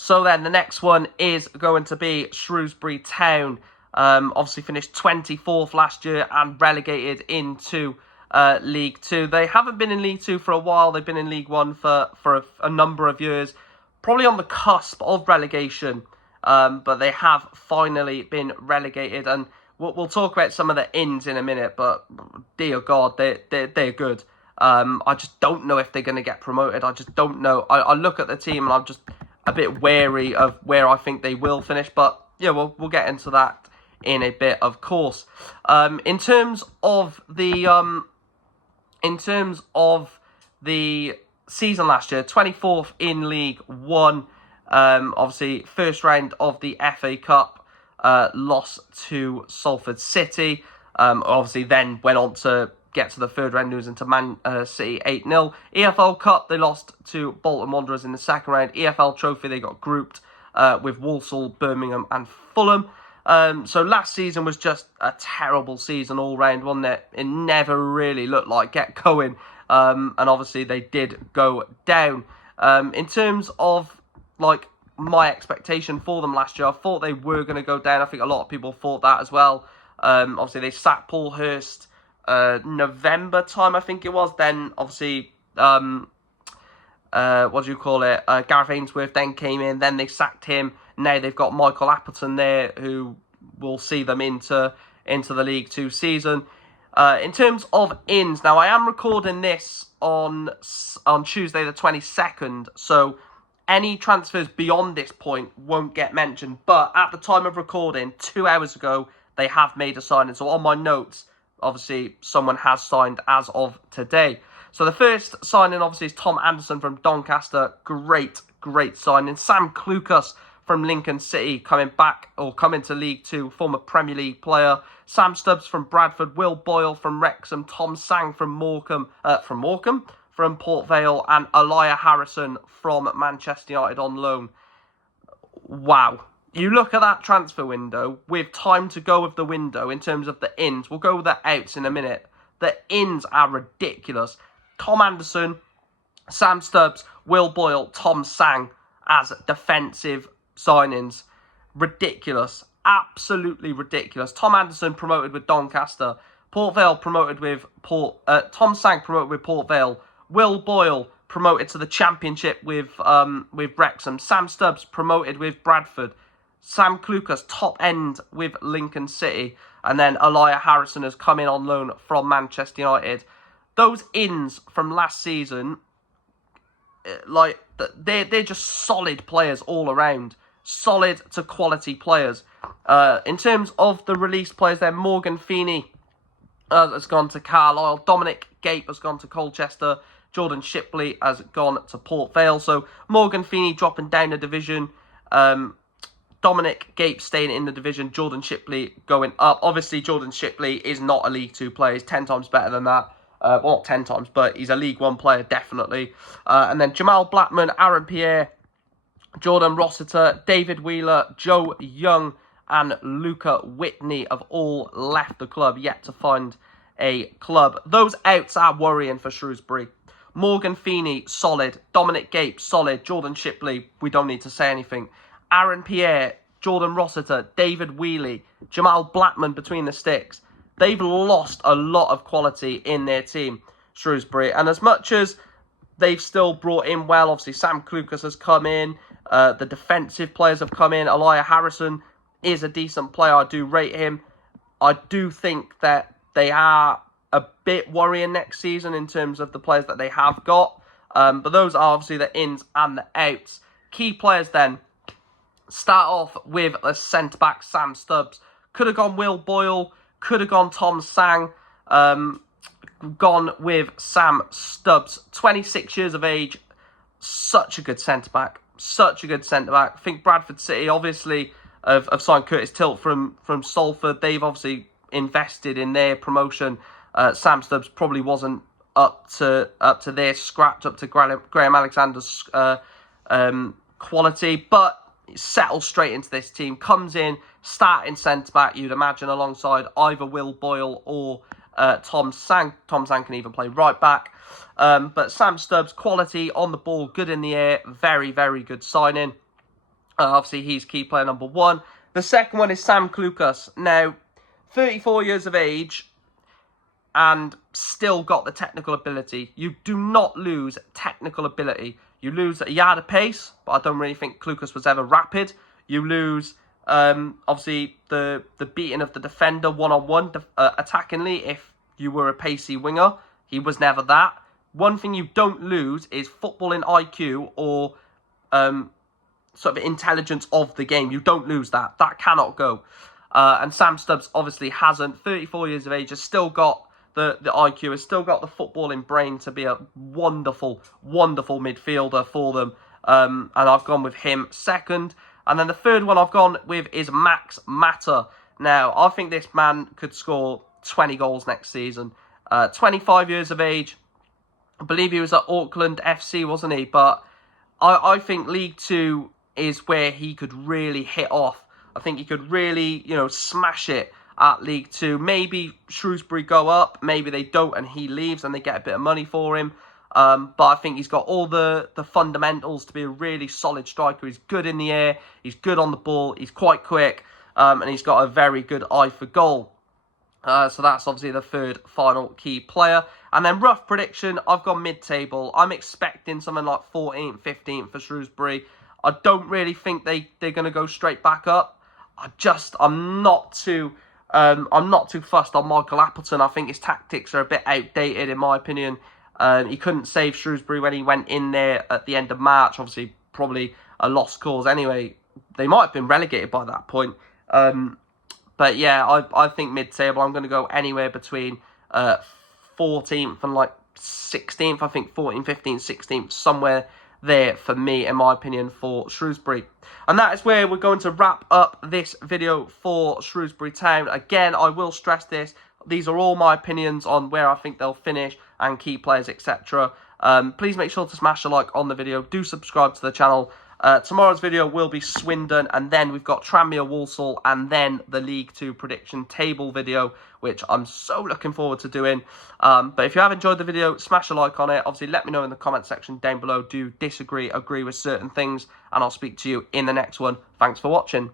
So then the next one is going to be Shrewsbury Town. Obviously finished 24th last year and relegated into League Two. They haven't been in League Two for a while. They've been in League One for a number of years. Probably on the cusp of relegation. But they have finally been relegated. And we'll talk about some of the ins in a minute. But dear God, they're good. I just don't know if they're going to get promoted. I just don't know. I look at the team and I'm just a bit wary of where I think they will finish. But yeah, we'll get into that in a bit, of course. In terms of the season last year, 24th in League One. Obviously, first round of the FA Cup, lost to Salford City. Obviously, then went on to get to the third round, losing to Man City 8-0. EFL Cup, they lost to Bolton Wanderers in the second round. EFL Trophy, they got grouped with Walsall, Birmingham and Fulham. So last season was just a terrible season all round, wasn't it? It never really looked like get going. And obviously they did go down. In terms of like my expectation for them last year, I thought they were going to go down. I think a lot of people thought that as well. Obviously they sacked Paul Hurst November time, I think it was. Then obviously Gareth Ainsworth then came in, then they sacked him. Now they've got Michael Appleton there, who will see them into the League Two season. In terms of ins, now I am recording this on Tuesday the 22nd, so any transfers beyond this point won't get mentioned. But at the time of recording, 2 hours ago, they have made a signing. So on my notes, obviously, someone has signed as of today. So the first signing, obviously, is Tom Anderson from Doncaster. Great signing. Sam Clucas from Lincoln City coming to League Two, former Premier League player. Sam Stubbs from Bradford. Will Boyle from Wrexham. Tom Sang from Port Vale. And Elijah Harrison from Manchester United on loan. Wow. You look at that transfer window, with time to go with the window in terms of the ins. We'll go with the outs in a minute. The ins are ridiculous. Tom Anderson, Sam Stubbs, Will Boyle, Tom Sang as defensive signings. Ridiculous. Absolutely ridiculous. Tom Anderson promoted with Doncaster. Port Vale promoted with Tom Sang promoted with Port Vale. Will Boyle promoted to the Championship with Wrexham. Sam Stubbs promoted with Bradford. Sam Clucas, top end with Lincoln City. And then Elijah Harrison has come in on loan from Manchester United. Those ins from last season, like, they're just solid players all around. Solid to quality players. In terms of the released players there, Morgan Feeney has gone to Carlisle. Dominic Gape has gone to Colchester. Jordan Shipley has gone to Port Vale. So Morgan Feeney dropping down a division. Dominic Gape staying in the division. Jordan Shipley going up. Obviously, Jordan Shipley is not a League Two player. He's 10 times better than that. Well, not 10 times, but he's a League One player, definitely. And then Jamal Blackman, Aaron Pierre, Jordan Rossiter, David Wheeler, Joe Young, and Luca Whitney have all left the club, yet to find a club. Those outs are worrying for Shrewsbury. Morgan Feeney, solid. Dominic Gape, solid. Jordan Shipley, we don't need to say anything. Aaron Pierre, Jordan Rossiter, David Wheely, Jamal Blackman between the sticks. They've lost a lot of quality in their team, Shrewsbury. And as much as they've still brought in well, obviously Sam Clucas has come in. The defensive players have come in. Elijah Harrison is a decent player. I do rate him. I do think that they are a bit worrying next season in terms of the players that they have got. But those are obviously the ins and the outs. Key players then. Start off with a centre-back, Sam Stubbs. Could have gone Will Boyle. Could have gone Tom Sang. Gone with Sam Stubbs. 26 years of age. Such a good centre-back. Such a good centre-back. I think Bradford City, obviously, have signed Curtis Tilt from Salford. They've obviously invested in their promotion. Sam Stubbs probably wasn't up to their scratch, up to Graham Alexander's quality, but settles straight into this team. Comes in, starting centre-back, you'd imagine, alongside either Will Boyle or Tom Sang. Tom Sang can even play right back. But Sam Stubbs, quality on the ball, good in the air, very, very good signing. Obviously, he's key player number 1. The second one is Sam Clucas. Now, 34 years of age and still got the technical ability. You do not lose technical ability. You lose a yard of pace, but I don't really think Clucas was ever rapid. You lose, obviously, the beating of the defender one-on-one attackingly if you were a pacey winger. He was never that. One thing you don't lose is footballing IQ or sort of intelligence of the game. You don't lose that. That cannot go. And Sam Stubbs obviously hasn't. 34 years of age, has still got the IQ, has still got the footballing brain to be a wonderful, wonderful midfielder for them. And I've gone with him second. And then the third one I've gone with is Max Mata. Now, I think this man could score 20 goals next season. 25 years of age. I believe he was at Auckland FC, wasn't he? But I think League 2 is where he could really hit off. I think he could really, smash it at League 2. Maybe Shrewsbury go up, maybe they don't and he leaves and they get a bit of money for him. But I think he's got all the fundamentals to be a really solid striker. He's good in the air, he's good on the ball, he's quite quick, and he's got a very good eye for goal. So that's obviously the third final key player. And then rough prediction, I've gone mid-table. I'm expecting something like 14th, 15th for Shrewsbury. I don't really think they're going to go straight back up. I'm not too fussed on Michael Appleton. I think his tactics are a bit outdated in my opinion. He couldn't save Shrewsbury when he went in there at the end of March. Obviously, probably a lost cause anyway. They might have been relegated by that point. But yeah, I think mid-table. I'm going to go anywhere between 14th and like 16th. I think 14th, 15th, 16th, somewhere there for me, in my opinion, for Shrewsbury. And that is where we're going to wrap up this video for Shrewsbury Town. Again, I will stress this. These are all my opinions on where I think they'll finish and key players, etc. Please make sure to smash a like on the video. Do subscribe to the channel. Tomorrow's video will be Swindon, and then we've got Tranmere Walsall, and then the League 2 prediction table video, which I'm so looking forward to doing. But if you have enjoyed the video, smash a like on it. Obviously, let me know in the comment section down below. Do you disagree, agree with certain things? And I'll speak to you in the next one. Thanks for watching.